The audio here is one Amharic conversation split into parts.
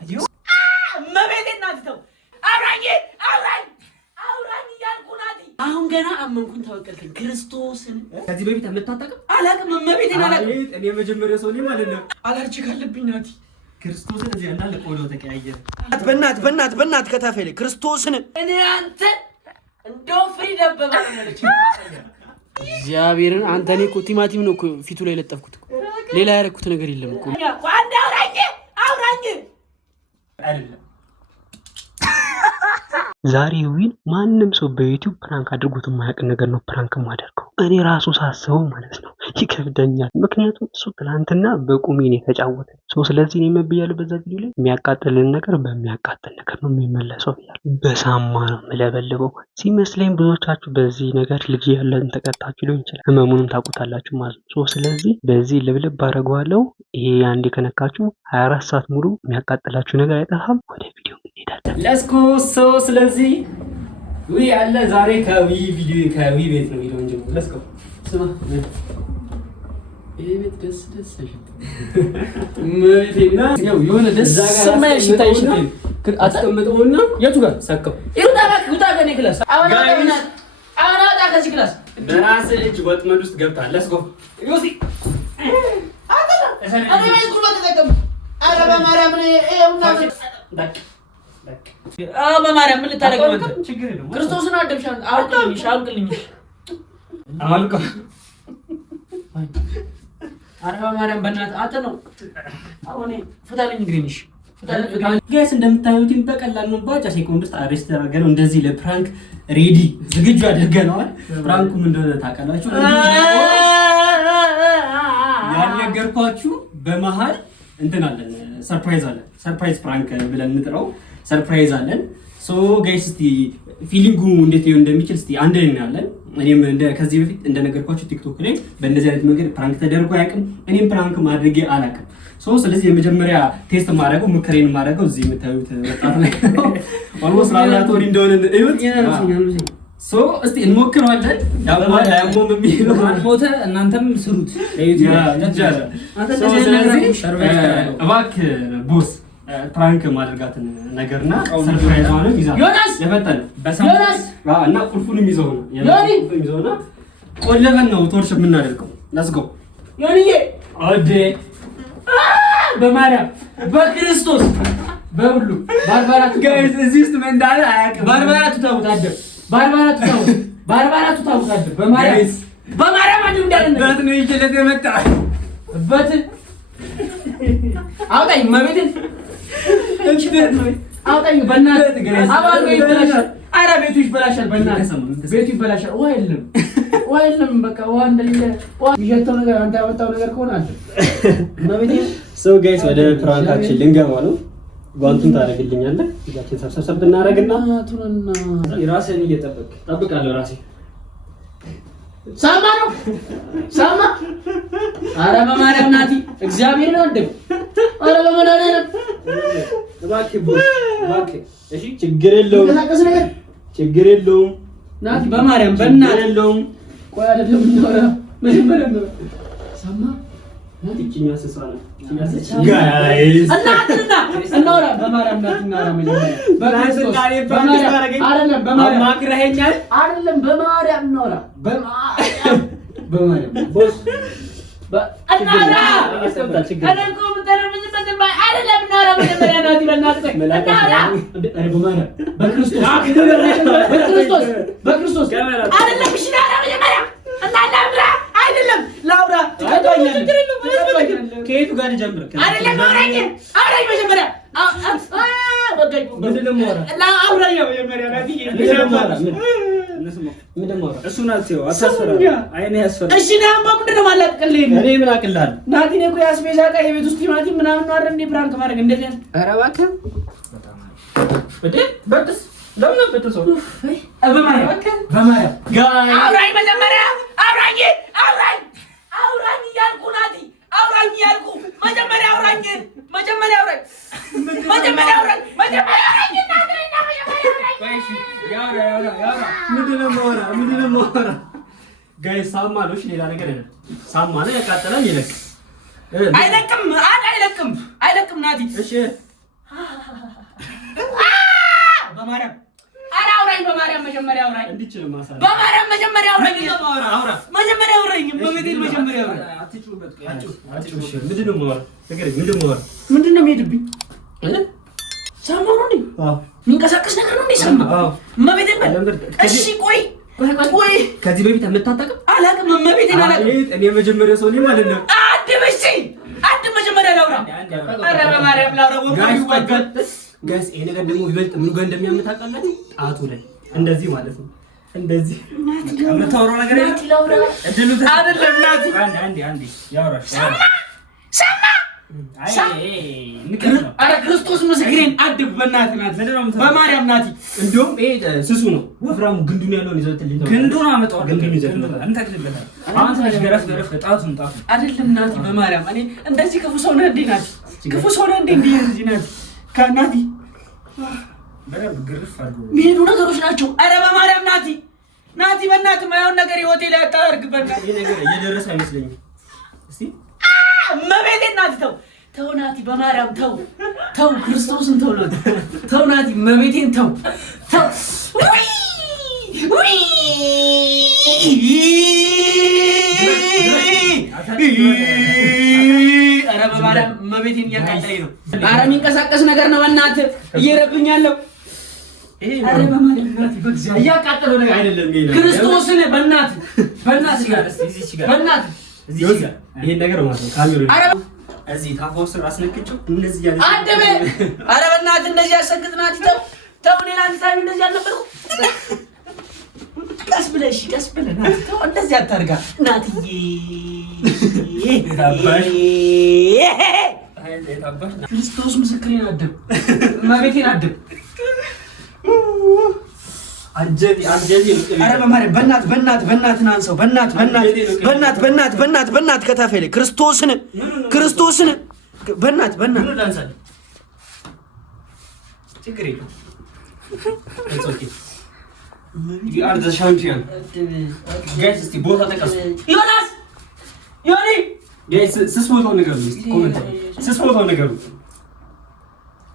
አዲዮ መቤቴ እናትተው አውራኝ እያልኩ ናቲ። አሁን ገና አመንኩን ተወቀልከኝ ክርስቶስን። ከዚህ በፊት የምታጠቅም አላቅም መቤቴን አላቅም። እኔ መጀመሪያ ሰው ነኝ ማለት ነው። አላርጂክ አለብኝ ናቲ። ክርስቶስን እዚህ እና ለቆሎ ተቀያየረ። በእናት ከተፈለ ክርስቶስን እኔ አንተ እንደው ፍሪ ደበበ ማለት ነው። እግዚአብሔርን አንተ እኔ እኮ ቲማቲም ነው እኮ ፊቱ ላይ ለጠፍኩት እኮ ሌላ ያደረኩት ነገር የለም እኮ። አንተ አውራኝ አይደለም። ዛሬ ዊን ማንም ሰው በዩቲዩብ ፕራንክ አድርጎት የማያውቅ ነገር ነው ፕራንክ ማደርገው እኔ ራሱ ሳስበው ማለት ነው ይከብደኛል። ምክንያቱም እሱ ትናንትና በቁሜን የተጫወተ ሰው። ስለዚህ እኔ መብያለሁ በዛ ቪዲዮ ላይ የሚያቃጥልን ነገር በሚያቃጥል ነገር ነው የሚመለሰው ብያለሁ። በሳማ ነው የምለበልበው ሲመስለኝ። ብዙዎቻችሁ በዚህ ነገር ልጅ ያለን ተቀጣችሁ ሊሆን ይችላል፣ ህመሙንም ታውቁታላችሁ ማለት ነው። ስለዚህ በዚህ ልብልብ አደርገዋለሁ። ይሄ አንዴ ከነካችሁ 24 ሰዓት ሙሉ የሚያቃጥላችሁ ነገር አይጠፋም። ወደ ቪዲዮ እንሄዳለን። ለስኩ ስለዚህ ዊ አለ ዛሬ ከዊ ቤት ነው ቪዲዮ እንጂ ለስኩ ስማ ቤት ደስ መቤቴና ያው የሆነ ደስ ሰማይ ሽታይ አስቀምጠውና የቱ ጋር ሰከው ይውጣ ከኔ ክላስ አወራታ ከዚህ ክላስ በራስ እጅ ወጥመድ ውስጥ ገብታል። ለስኩ ዩሲ አረ ጉልበት ተጠቀም። አረ በማርያም ነው ይኸውና በማርያም ምን ልታደርግ ነው? ችግር የለም ክርስቶስን አደብሻል። አውቅልኝ አረ በማርያም በእናትህ አተ ነው አሁን ፍታልኝ ግሪንሽ ጋይስ። እንደምታዩት በቀላል ነው ባጫ ሴኮንድ ውስጥ አሬስት ተደረገ። እንደዚህ ለፕራንክ ሬዲ ዝግጁ አድርገናል። ፕራንኩ ምን እንደሆነ ታውቃላችሁ። ያልነገርኳችሁ በመሃል እንትን አለን፣ ሰርፕራይዝ ፕራንክ ብለን እንጥረው ሰርፕራይዝ አለን። ሶ ጋይስ እስቲ ፊሊንጉ እንዴት ይሆን እንደሚችል እስቲ አንድ ላይ እናያለን። እኔም ከዚህ በፊት እንደነገርኳችሁ ቲክቶክ ላይ በእንደዚህ አይነት መንገድ ፕራንክ ተደርጎ አያውቅም። እኔም ፕራንክ ማድረጌ አላውቅም። ሶ ስለዚህ የመጀመሪያ ቴስት ማድረገው ምክሬን ማድረገው እዚህ የምታዩት ወጣት ላይ ነው። ኦልሞስት ላብራቶሪ እንደሆነ እዩት። ሶ እስቲ እንሞክረዋለን። ያሞም የሚለው ሞተ እናንተም ስሩት። እባክህ ቦስ ፕራንክ ማድረጋትን ነገርና ሰርፕራይዝ ማለት ይዛ ለፈጠን በሳምንት እና ቁልፉንም ይዘውና ቆለፈን ነው ቶርሽ የምናደርገው። ለስጎ ዮኒዬ አዴ በማርያም በክርስቶስ በሁሉ ባርባራቱ ጋይስ እዚህ ውስጥ ምን እንዳለ አያውቅም። ባርባራቱ ታውቃደ ባርባራቱ ታውቃደ በማርያም አንዱ እንዳለ በት ነው ይችላል የመጣ በት አውጣኝ መቤትን አውጣኝ በእናትህ አባል ነው ይበላሻል። ኧረ ቤቱ ይበላሻል፣ በእናትህ ቤቱ ይበላሻል። ውሃ የለም በቃ ውሃ እንደሌለ ውሃ ይሸተው ነገር አንተ ያወጣው ነገር ከሆነ አለ መቤቴ። ሶ ጋይስ ወደ ፕራንካችን ልንገባ ነው። ጓንቱን ታደርግልኛለህ። እዛችን ሰብሰብ እናደርግና ራስህን እየጠበቅህ እጠብቃለሁ። ራሴ ሳማ ነው ሳማ። ኧረ በማርያም ናቲ እግዚአብሔር ነው እንደው ኧረ በመድኃኒዓለም እባክህ እሺ፣ ችግር የለውም ናቲ በማርያም በእናትህ የለውም። ቆይ አይደለም እናወራ መጀመሪያ ነው ሳማ ናቲ እቺኛ ሰሳለ ጋይስ እናወራ በማርያም ናቲ እናወራ መጀመሪያ አይደለም በማርያም ማክረኸኛል አይደለም በማርያም እናወራ በማርያም ቦስ እናወራ አስቀምጣ ችግር አለቆም ተረምኝ ተደባይ አይደለም እናወራ መጀመሪያ ናቲ በእናትህ እናወራ በማርያም በክርስቶስ አይደለም እሺ እናወራ መጀመሪያ እናወራ አይደለም ላውራ ከየቱ ጋር ጀምር አይደለም አውራኝ መጀመሪያ ምንድነው መጀመሪያ ናቲ ምንድነው እሱን አልተው አታስፈራ አይኔ ያስፈራ። እሺ ናምባ ምንድነው ማላቀልኝ እኔ ምን አቅልሃል ናቲ ነው ያስቤዛ ቃ የቤት ውስጥ ቲማቲም ምናምን ነው አይደል እንዴ ፕራንክ ማድረግ እንደዚህ ነው። ኧረ እባክህ በጥስ ለምን በጥሰው በማርያም ጋይ አውራኝ መጀመሪያ አውራኝ ያልኩ ናቲ አውራኝ ያልኩ መጀመሪያ አውራኝ ምንድነው ማወራ ጋይ ሳማ ነው። እሺ ሌላ ነገር አይደለም። ሳማ ነው ያቃጠላል። አይለቅም ናቲ። እሺ በማርያም አውራኝ በማርያም መጀመሪያ አውራኝ እንድችል ማሳለ በማርያም መጀመሪያ አውራኝ አውራ መጀመሪያ አውራኝ በቤቴል መጀመሪያ አውራኝ አትጩበት አትጩሽ ምንድነው ማወራ ምንድነው የሚሄድብኝ ሰማው ነው እንዴ የሚንቀሳቀስ ነገር ነው እንዴ ሰማ መቤቴል እሺ ቆይ ከዚህ በፊት የምታጠቅም አላቅም መቤቴል አላቅም እኔ መጀመሪያ ሰው ነኝ ማለት ነው አድበሽ አንድ መጀመሪያ ላውራ ኧረ በማርያም ላውራ ወንበር ይወጋል ጋይስ ይሄ ነገር ደግሞ ይበልጥ ምን ጋር እንደሚያመጣቃላችሁ ጣቱ ላይ እንደዚህ ማለት ነው እንደዚህ አመታውራ ነገር አይደለም ናቲ አንዴ ያውራሽ ሰማ አረ ክርስቶስ ምስክሬን አድብ በእናትህ ናቲ በማርያም ናቲ እንደውም ይሄ ስሱ ነው ወፍራሙ ግንዱን ያለውን ይዘውትልኝ ግንዱን አመጣው ግንዱን ይዘውትልኝ እንተክልበታል አሁን ትንሽ ገረፍ ጣቱን አይደለም ናቲ በማርያም እኔ እንደዚህ ክፉ ሰው ነህ እንዴ ናቲ ክፉ ሰው ነህ እንዴ እንደዚህ ናቲ ከናቲ በረብ ግርፍ አድርጎ የሚሄዱ ነገሮች ናቸው አረ በማርያም ናቲ በእናትህ ማየውን ነገር ሆቴል ያጣርግበት ይሄ ነገር እየደረሰ አይመስለኝም እስቲ መቤቴ ናቲ ተው ናቲ በማርያም ተው ክርስቶስን ተው ናቲ መቤቴን ተው ውይ አረ በማርያም መቤቴን እያቃጣኝ ነው አረ የሚንቀሳቀስ ነገር ነው በእናትህ እየረብኛለሁ አረ በማርያም ናቲ በእግዚአብሔር እያቃጠለው ነገር አይደለም ክርስቶስን በእናትህ ይሄን ነገር ማለት ነው ካሜራ እዚህ ታፎስ አስነክቸው እንደዚህ ያለ አደበ አረ በእናትህ እንደዚህ ያሰግጥ ናቲ ተው እኔ ላንተ ታዩ እንደዚህ አልነበርኩ ቀስ ብለሽ ናቲ ተው እንደዚህ አታርጋ ናትዬ ክርስቶስ ምስክሬን አደብ ማቤቴን አደብ አንጀቴ አረ በማርያም በእናትህ ናንሰው በእናትህ ከታፈ ላይ ክርስቶስን በእናትህ ላንሳል ችግር የለም you are the champion guys እስቲ ቦታ ተቀስ ዮናስ ዮኒ guys ስስ ቦታው ነገር ነው እስቲ ኮሜንት ስስ ቦታው ነገር ነው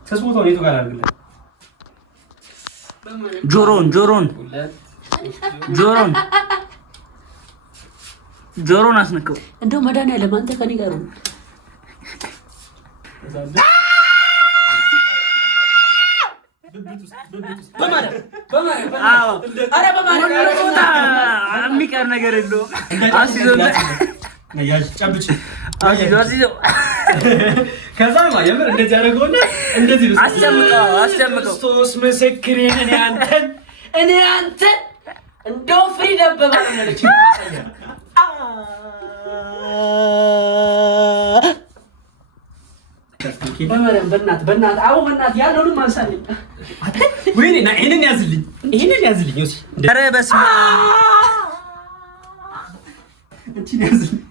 ስስ ቦታው ነው የቱ ጋር አድርግልኝ ጆሮን አስነከው እንደው መድኃኒዓለም አንተ ከኔ ጋር ነው የሚቀር ነገር የለውም አስይዘው ከዛ የምር እንደዚህ አደረገውና እንደዚህ ነው አስጨምቀው ክርስቶስ ምስክሬን እኔ አንተን እንደው ፍሪደም በማለች በእናትህ አዎ በእናትህ ያለውንም አንሳልኝ ወይኔ ና ይሄንን ያዝልኝ እሺ ኧረ በስመ እቺ ያዝልኝ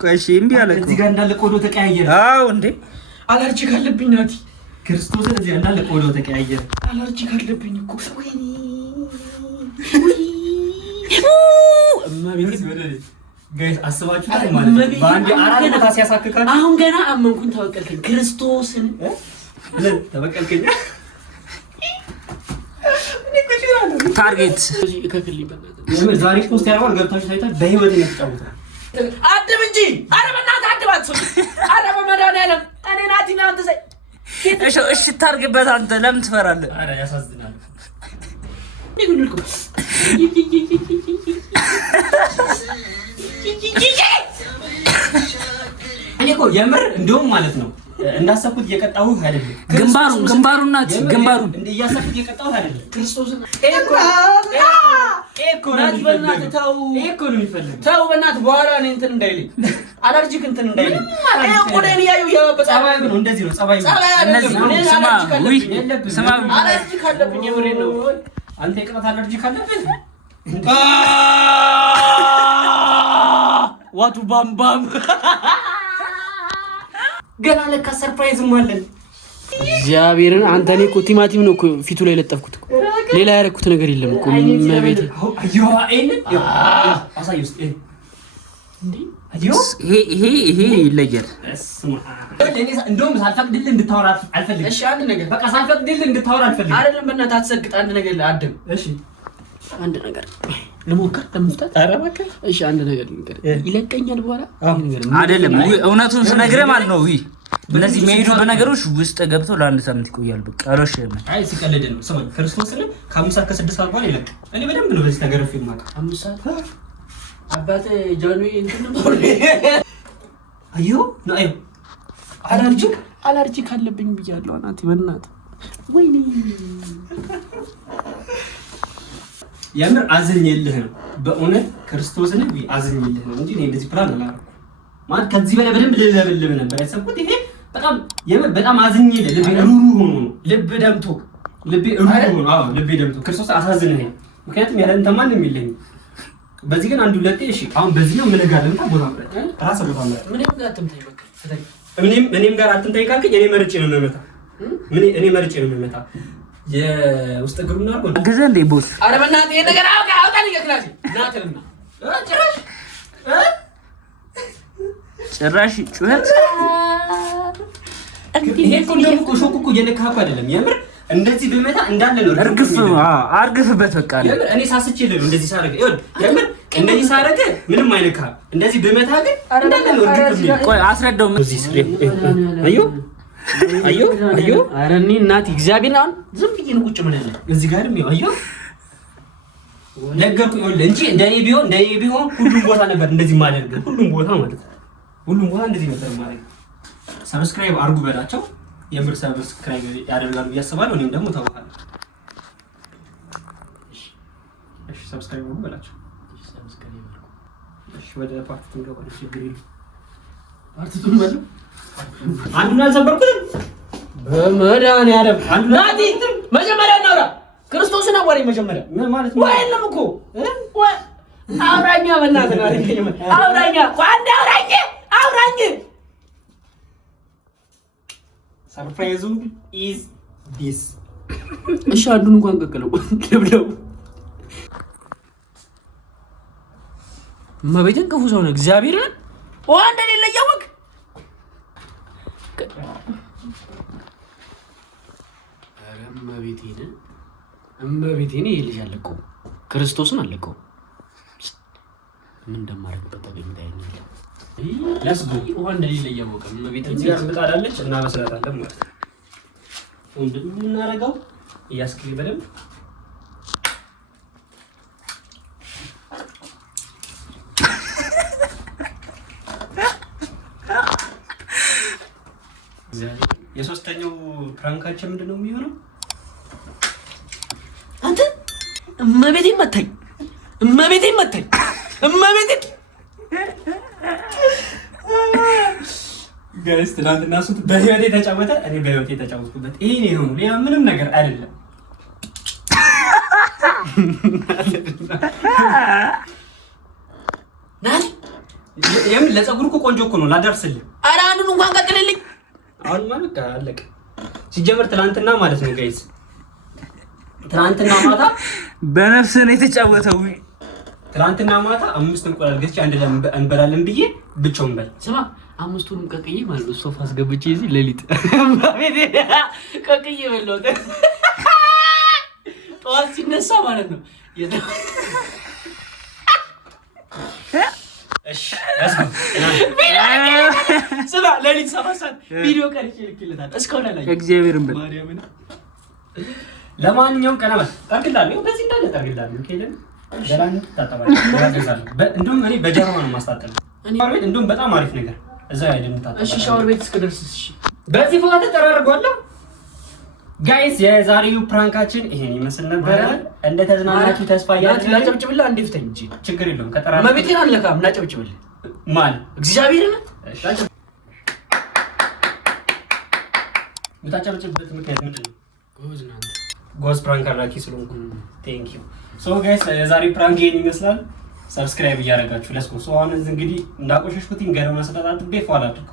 ቆይ እሺ እምቢ አለ እዚህ ጋር እንዳለ ቆዶ ተቀያየረ አዎ እንዴ አለርጂክ አለብኝ ናቲ ክርስቶስን እዚህ እንዳለ ቆዶ ተቀያየረ አለርጂክ አለብኝ እኮ ወይኔ ጋይስ አስባችሁት ማለት ነው በአንድ አራት ቦታ ሲያሳክካችሁ አሁን ገና አመንኩኝ ተበቀልከኝ ክርስቶስን ተበቀልከኝ ታርጌት ዛሬ ፖስት ያደርጋል ገብታችሁ ታይታ በህይወት ነው የተጫወተው አድብ እንጂ አረ በእናትህ አድባት ሰው አረ በመድኃኒዓለም እኔ ናቲ ነው አንተ ሰይ እሺ ታርግበት አንተ ለምን ትፈራለህ አረ ያሳዝናል ይሁንልኩ እኔ እኮ የምር እንደውም ማለት ነው እንዳሰብኩት እየቀጣሁህ አይደለም ግንባሩን ናቲ ግንባሩን እያሰብኩት እየቀጣሁህ አይደለም ክርስቶስን ኤኮ ናቲ በእናትህ ተው ኤኮ ነው የሚፈልገው ተው በእናትህ በኋላ እኔ እንትን እንዳይልኝ አለርጂክ እንትን እንዳይልኝ ኤኮ ደን ያየው ጸባይ ነው እንደዚህ ነው ጸባይ ስማ አለርጂክ አለብኝ የምሬን ነው አንተ የቅጣት አለርጂክ አለብህ ዋቱ ባምባም ገና ለካ ሰርፕራይዝም አለን እግዚአብሔርን አንተ እኔ እኮ ቲማቲም ነው እኮ ፊቱ ላይ ለጠፍኩት እኮ ሌላ ያደረኩት ነገር የለም እኮ መቤቴ አዩዋ አይን አሳይ ውስጥ እንዴ ይሄ ይለያል። እንደውም ሳልፈቅድልህ እንድታወራ አልፈልግም። እሺ አንድ ነገር በቃ ሳልፈቅድልህ እንድታወራ አልፈልግም። አይደለም በእናትህ አትሰግጥ። አንድ ነገር አድም። እሺ አንድ ነገር ልሞክር ለመፍታት። ኧረ እባክህ እሺ አንድ ነገር ልንገርህ። ይለቀኛል በኋላ አይደለም እውነቱን ስነግርህ ማለት ነው። እነዚህ የሚሄዱ በነገሮች ውስጥ ገብተው ለአንድ ሳምንት ይቆያል። በቃ አሎሽ አይ ሲቀልድ ነው። ስማ ክርስቶስን ከ5 ሰዓት ከ6 ሰዓት በኋላ ይለቅ። እኔ በደንብ ነው በዚህ ተገረፍ የማውቀው። 5 ሰዓት አባቴ ጃኑ እንትን ነው አዩ ነው አዩ አለርጂክ አለብኝ ብያለሁ። እናቴ በእናትህ ወይኔ የምር አዝኜልህ ነው በእውነት ክርስቶስን አዝኜልህ ነው እንጂ እኔ እንደዚህ ፕላን አላደረኩም። ማለት ከዚህ በላይ በደንብ ልለብልብ ነበር ያሰብኩት። ይሄ በጣም የምር በጣም አዝኜልህ ልቤ ሩሩ ሆኖ ነው ልብ ደምቶ ልቤ ሩሩ ሆኖ አዎ ልቤ ደምቶ ክርስቶስ አሳዝነኝ። ምክንያቱም ያለ እንተ ማንም የለኝም። በዚህ ግን አንዱ ለጤ እሺ አሁን በዚህ ነው ምን ጋር ለምታ ቦታ ማለት ራስ ቦታ ማለት ምንም ጋር አትምታይ በቃ እኔም ጋር አትምታይ ካልከኝ እኔ መርጬ ነው የምመታ። እኔ መርጬ ነው የምመታ። የውስጥ እግሩና አርጎ ግዘ እንደ ቦስ ኧረ በእናትህ ይሄን ነገር አውጣልኝ ከክላሴ ናትልና ጭራሽ ጩኸት ይሄ እኮ እንደምቆ ሾክ እኮ እየነካህ እኮ አይደለም የምር እንደዚህ ብመታ እንዳለ ነው አርግፍበት በቃ የምር እኔ ሳስቼ ነው እንደዚህ ሳረገ የምር እንደዚህ ሳረገ ምንም አይነካም። እንደዚህ ብመታ ግን እንዳለ ነው እርግፍ ነው። ቆይ አስረዳው እዚህ ስሬ አዩ ኧረ እኔ እናቴ እግዚአብሔር አሁን ዝም ብዬ ነው ቁጭ ማለት ነው። እዚህ ጋርም አዩ ነገርኩህ ይኸውልህ እንጂ እንደኔ ቢሆን ሁሉም ቦታ ነበር እንደዚህ ማደርግ ሁሉም ቦታ ማለት ነው። ሁሉም ቦታ እንደዚህ ነበር ማለት ሰብስክራይብ አድርጉ በላቸው። የምር ሰብስክራይብ ያደርጋሉ እያስባለሁ። እኔም ደግሞ ተውሃለሁ። እሺ ሰብስክራይብ አድርጉ በላቸው። እሺ ወደ ፓርት እንገባለን። ችግር የለም ፓርት ማለት አንዱን አልሰበርኩትም። በመድኃኒዓለም ናቲ መጀመሪያ እናውራ። ክርስቶስን አዋሪ መጀመሪያ ምን ማለት ነው? ወይንም እኮ አውራኛ በእናትህ አውራኛ አንድ አውራኝ ሰርፕራይዙ ኢዝ ዲስ። እሺ አንዱን እንኳን ቀቅለው ለብለው መቤትን ክፉ ሰው ነው እግዚአብሔርን ወንድ እንደሌለ ያወቅ እመቤቴን ይሄ ልጅ አለቀው ክርስቶስን አለቀው። ምን እንደማደርግበት ተገኝታኛል። ለስጉ ወንድ እንደሌለ ያወቅ እመቤቴን እዚህ ጋር ምጣዳለች እና መስላታለን ማለት ነው። ወንድም እናረጋው እያስክሪ በደንብ የሶስተኛው ፕራንካችን ምንድነው የሚሆነው? አንተ እመቤቴን መታኝ ጋይስ ትናንትና እሱ በህይወቴ ተጫወተ፣ እኔ በህይወቴ ተጫወትኩበት። ይሄ ነው ሌላ ምንም ነገር አይደለም። ናቲ የምን ለፀጉር እኮ ቆንጆ እኮ ነው ላደርስልህ። ኧረ አንዱን እንኳን ቀቅልልኝ። አሁን ማለት አለቀ። ሲጀመር ትናንትና ማለት ነው ጋይስ ትናንትና ማታ በነፍስ ነው የተጫወተው። ትናንትና ማታ 5 እንቁላል ገዝቼ አንድ ላይ እንበላለን ብዬ ብቻውን በል ስማ 5ቱንም ቀቅዬ ማለት ነው ሶፋ አስገብቼ እዚህ ሌሊት ባቤቴ ቀቅዬ በለውት ጠዋት ሲነሳ ማለት ነው እሺ ስማ ሌሊት 7 ሰዓት ቪዲዮ ቀርጬ ልክልታል እስካሁን አላየሁም። እግዚአብሔርን በል ማርያምን። ለማንኛውም ቀና በል ጠርግላለሁ። በዚህ እንዳለ ጠርግላለሁ። ከሄደን ገላን ታጠባለህ ያገዛል። እንደውም እኔ በጀርባ ነው ማስታጠል። ሻወር ቤት እንደውም በጣም አሪፍ ነገር እዛ አይደለም ታጠባ። እሺ ሻወር ቤት እስከደርስ እሺ በዚህ ፎቶ ተጠራርጓለሁ። ጋይስ የዛሬው ፕራንካችን ይሄን ይመስል ነበር። እንደተዝናናችሁ ተስፋ ያለኝ። ላጨብጭብልህ አንዴ ፍተኝ እንጂ ችግር የለውም። ከጠራ መቤቴን አለካም ላጨብጭብልህ ማለት እግዚአብሔርን የምታጨብጭብበት ምክንያት ምንድን ነው? ጎዝ ፕራንክ አራኪ ስለሆንኩ ቴንክ ዩ። ሶ ጋይስ የዛሬ ፕራንክ ይሄን ይመስላል። ሰብስክራይብ እያደረጋችሁ ለስኩ። ሶ አሁን እንግዲህ እንዳቆሸሽኩት ገና ማሰጣጣት ቤት ፏል አድርጉ።